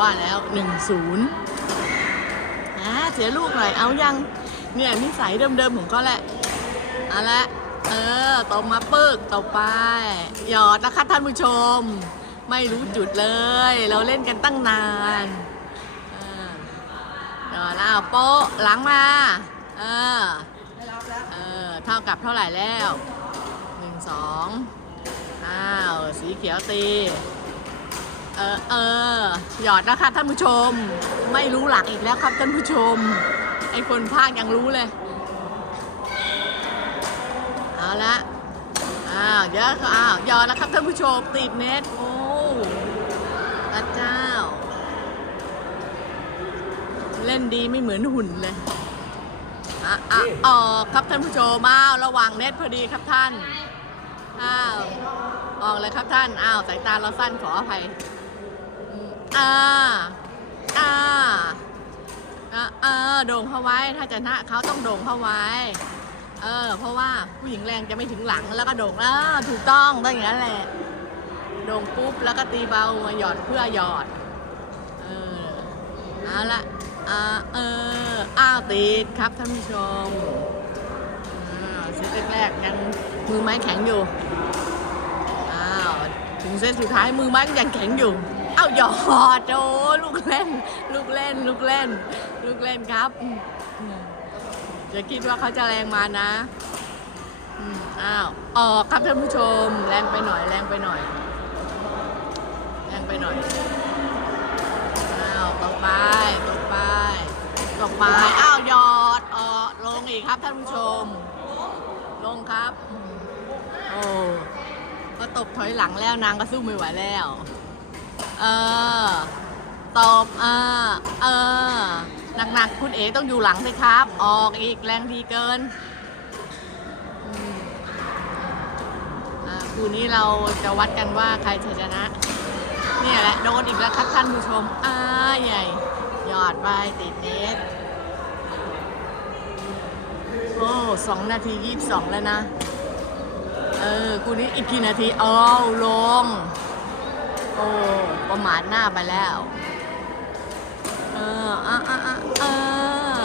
ว่าแล้วหนึ่งศูนย์อ่าเสียลูกหน่อยเอายังเนี่ยนิสัยเดิมๆของก็แหละเอาละเออตบมาปึกตบไป หยอดนะคะท่านผู้ชม ไม่รู้จุดเลย เราเล่นกันตั้งนานเออหยอดแล้วโป๊ะหลังมา เออเออเท่ากับเท่าไหร่แล้วหนึ่งสองอ้าว สีเขียวตี ออเออหยอดนะคะท่านผู้ชม ไม่รู้หลักอีกแล้วครับท่านผู้ชม ไอคนภาคยังรู้เลย เอาละอ้าวเยอะอ้าวหยอดแล้วครับท่านผู้ชมติดเน็ตโอ้พระเจ้า เล่นดีไม่เหมือนหุ่นเลยอะอะออกครับท่านผู้ชมอ้าวระหว่างเน็ตพอดีครับท่านอ้าวออกเลยครับท่าน อ้าว สายตาเราสั้นขออภัย อ่าอ่าเออโด่งเข้าไว้ถ้าจะนะเขาต้องโด่งเข้าไว้ เออ เพราะว่าผู้หญิงแรงจะไม่ถึงหลังแล้วก็โด่งอ่าถูกต้องต้องอย่างนั้นแหละโด่งปุ๊บแล้วก็ตีเบามาหยอดเพื่อหยอด เออเอาละอ่าเอออ้าวติดครับท่านผู้ชมอ้าวเซตแรกๆยังมือไม้แข็งอยู่อ้าวถึงเซตสุดท้ายมือไม้ก็ยังแข็งอยู่ อ้าหยอดโอ้ลูกเล่น ลูกเล่น ลูกเล่น ลูกเล่นครับอย่าคิดว่าเขาจะแรงมานะอ้าวออกครับท่านผู้ชม แรงไปหน่อยแรงไปหน่อย แรงไปหน่อย อ้าวตกไปตกไปตกไปอ้าวหยอดเออลงอีกครับท่านผู้ชม ลงครับ โอ้ก็ตบถอยหลังแล้วนางก็สู้ไม่ไหวแล้ว เออ ตอบเออ เออ หนักๆ คุณเอ๋ต้องอยู่หลังสิครับ ออกอีกแรงดีเกินคู่นี้เราจะวัดกันว่าใครจะชนะ เนี่ยแหละโดนอีกแล้วครับท่านผู้ชม อ้าใหญ่ ยอดไปติดเน็ตโอ้สองนาทียี่สิบสองแล้วนะ เออกูนี้อีกกี่นาทีเอาลง อ้ประมาทหน้าไปแล้ว เอออะอะอะเออ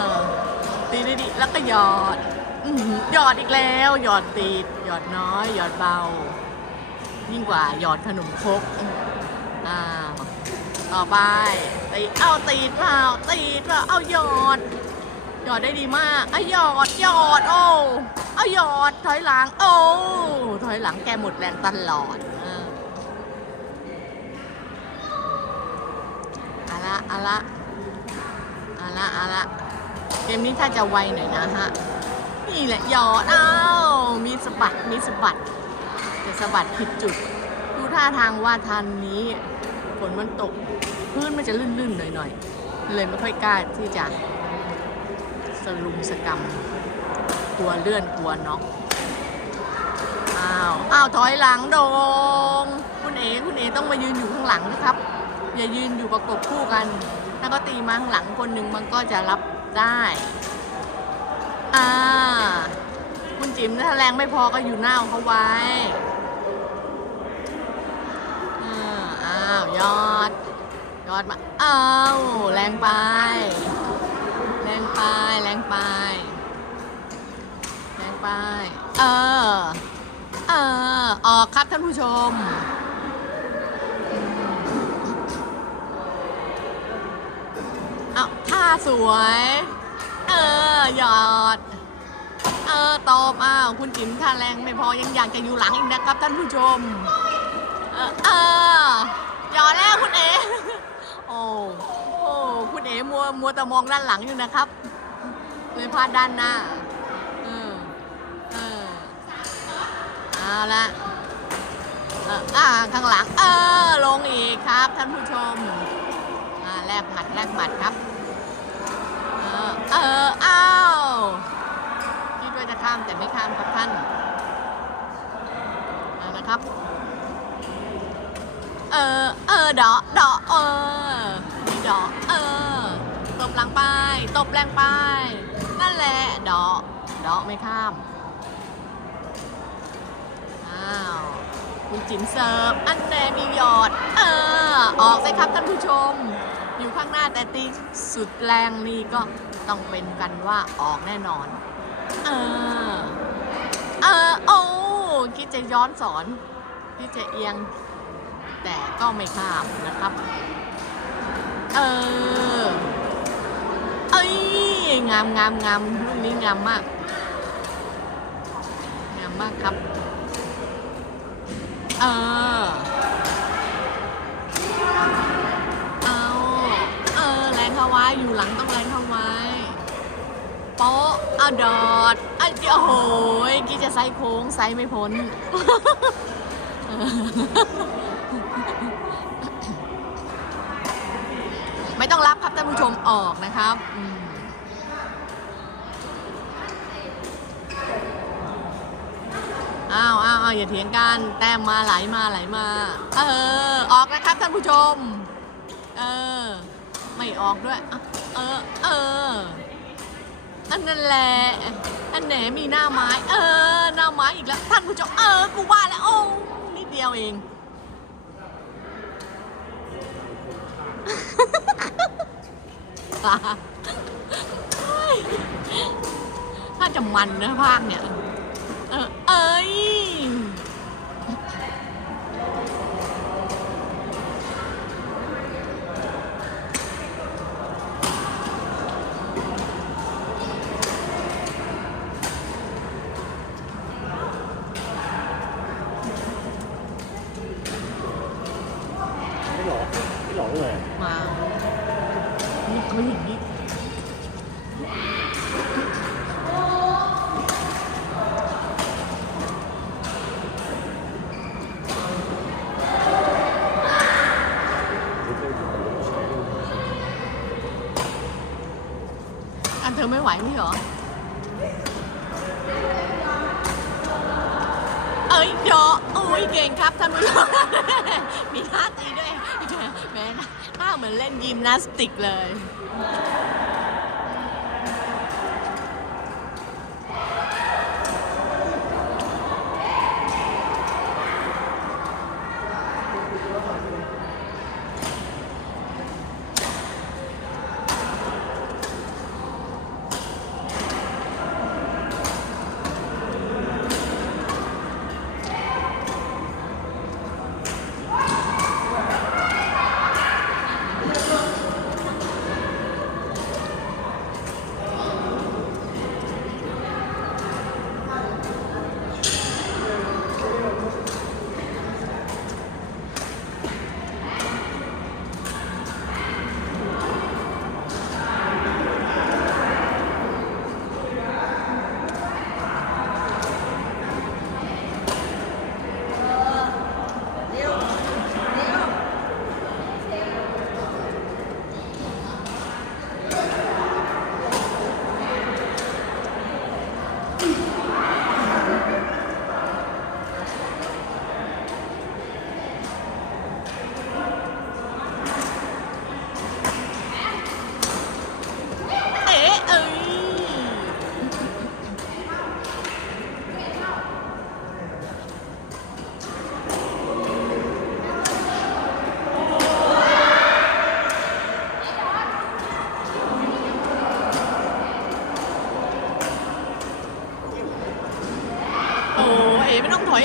ตีได้ดีแล้วก็หยอดอหยอดอีกแล้ว หยอดติด หยอดน้อย หยอดเบา ยิ่งกว่าหยอดขนมครกอ้าต่อไปตีเอาตีดเปล่าตีดเปล่าเอาหยอด หยอดได้ดีมากเอาหยอดหยอดโอ้เอาหยอดถอยหลัง โอ้ถอยหลังแกหมดแรงตลอด อาละเอาละอาละเกมนี้ถ้าจะไวหน่อยนะฮะ นี่แหละหยอดอ้ามีสะบัด มีสะบัดแต่สะบัดผิดจุด ดูท่าทางว่าทันนี้ฝนมันตก พื้นมันจะลื่นๆหน่อยๆ เลยไม่ค่อยกล้าที่จะสลุมสกรรมกลัวเลื่อนกลัวน็อกอ้าว อ้าว ถอยหลังโดง คุณเอ๋คุณเอ๋ต้องมายืนอยู่ข้างหลังนะครับ อย่ายืนอยู่ประกบคู่กัน ถ้าก็ตีมาข้างหลังคนหนึ่งมันก็จะรับได้อ่าคุณจิ๋มถ้าแรงไม่พอก็อยู่หน้าของเขาไว้อ่าอ้าวยอด ยอดมาอ้าวแรงไป แรงไป แรงไป แรงไป เออ เออ ออกครับท่านผู้ชม สวย เออหยอด เออตบอ้าวคุณจิ๋มท่าแรงไม่พอยังอยากจะอยู่หลังอีกนะครับท่านผู้ชม เออเออหยอดแล้วคุณเอ๋โอ้โอ้คุณเอ๋มัวมัวแต่มองด้านหลังอยู่นะครับ เลยพลาดด้านหน้า เออเออเอาละอออ่าข้างหลังเออลงอีกครับท่านผู้ชมอ่าแลกหมัดแลกหมัดครับ แต่ไม่ข้ามครับท่านนะครับ เออ เออดอดอเออมีดอเออ ตบหลังไป ตบแรงไป นั่นแหละดอดอไม่ข้าม อ้าวคุณจิ๋มเสิร์ฟ อันแนมีหยอด เออ ออกเลยครับท่านผู้ชม อยู่ข้างหน้าแต่ตีสุดแรงนี่ก็ต้องเป็นกันว่าออกแน่นอน เออ ออโอ้คิดจะย้อนสอนคิดจะเอียง แต่ก็ไม่ข้ามนะครับ เออเอ้ยงามงามงามลูกนี้งามมาก งามมากครับ เออเอาเออแรงเข้าไว้อยู่หลังต้องแรงเข้าไว้โป๊ะเอาดอด โอ้โหกี้จะไซส์โค้งไซส์ไม่พ้น ไม่ต้องรับครับท่านผู้ชมออกนะครับอ้าวอ้าวอ้าวอย่าเถียงกัน แต้มมาไหลมาไหลมา เออ ออกนะครับท่านผู้ชม เออ ไม่ออกด้วย เออ เออ อันนั้นแหละ อันไหนมีหน้าไม้ เออ หน้าไม้อีกแล้ว ท่านผู้ชม เออ กูว่าแล้ว โอ้ นิดเดียวเองถ้าจะมันนะภาคเนี่ย หลอกไม่หลอกเลยมานี่เขาอย่างนี้อันเธอไม่ไหวนี่เหรอ เอ้ยเดอโอ้ยเก่งครับท่านผู้ชมมีท่าตีด้วยแม่หน้า เหมือนเล่นยิมนาสติกเลย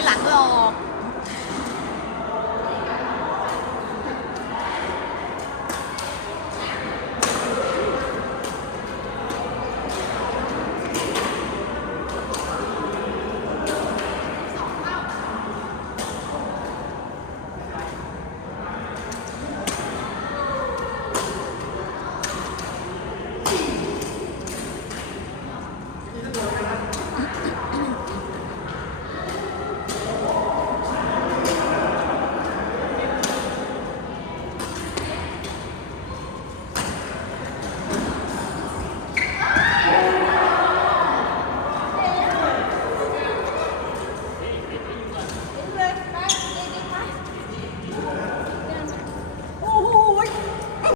หลั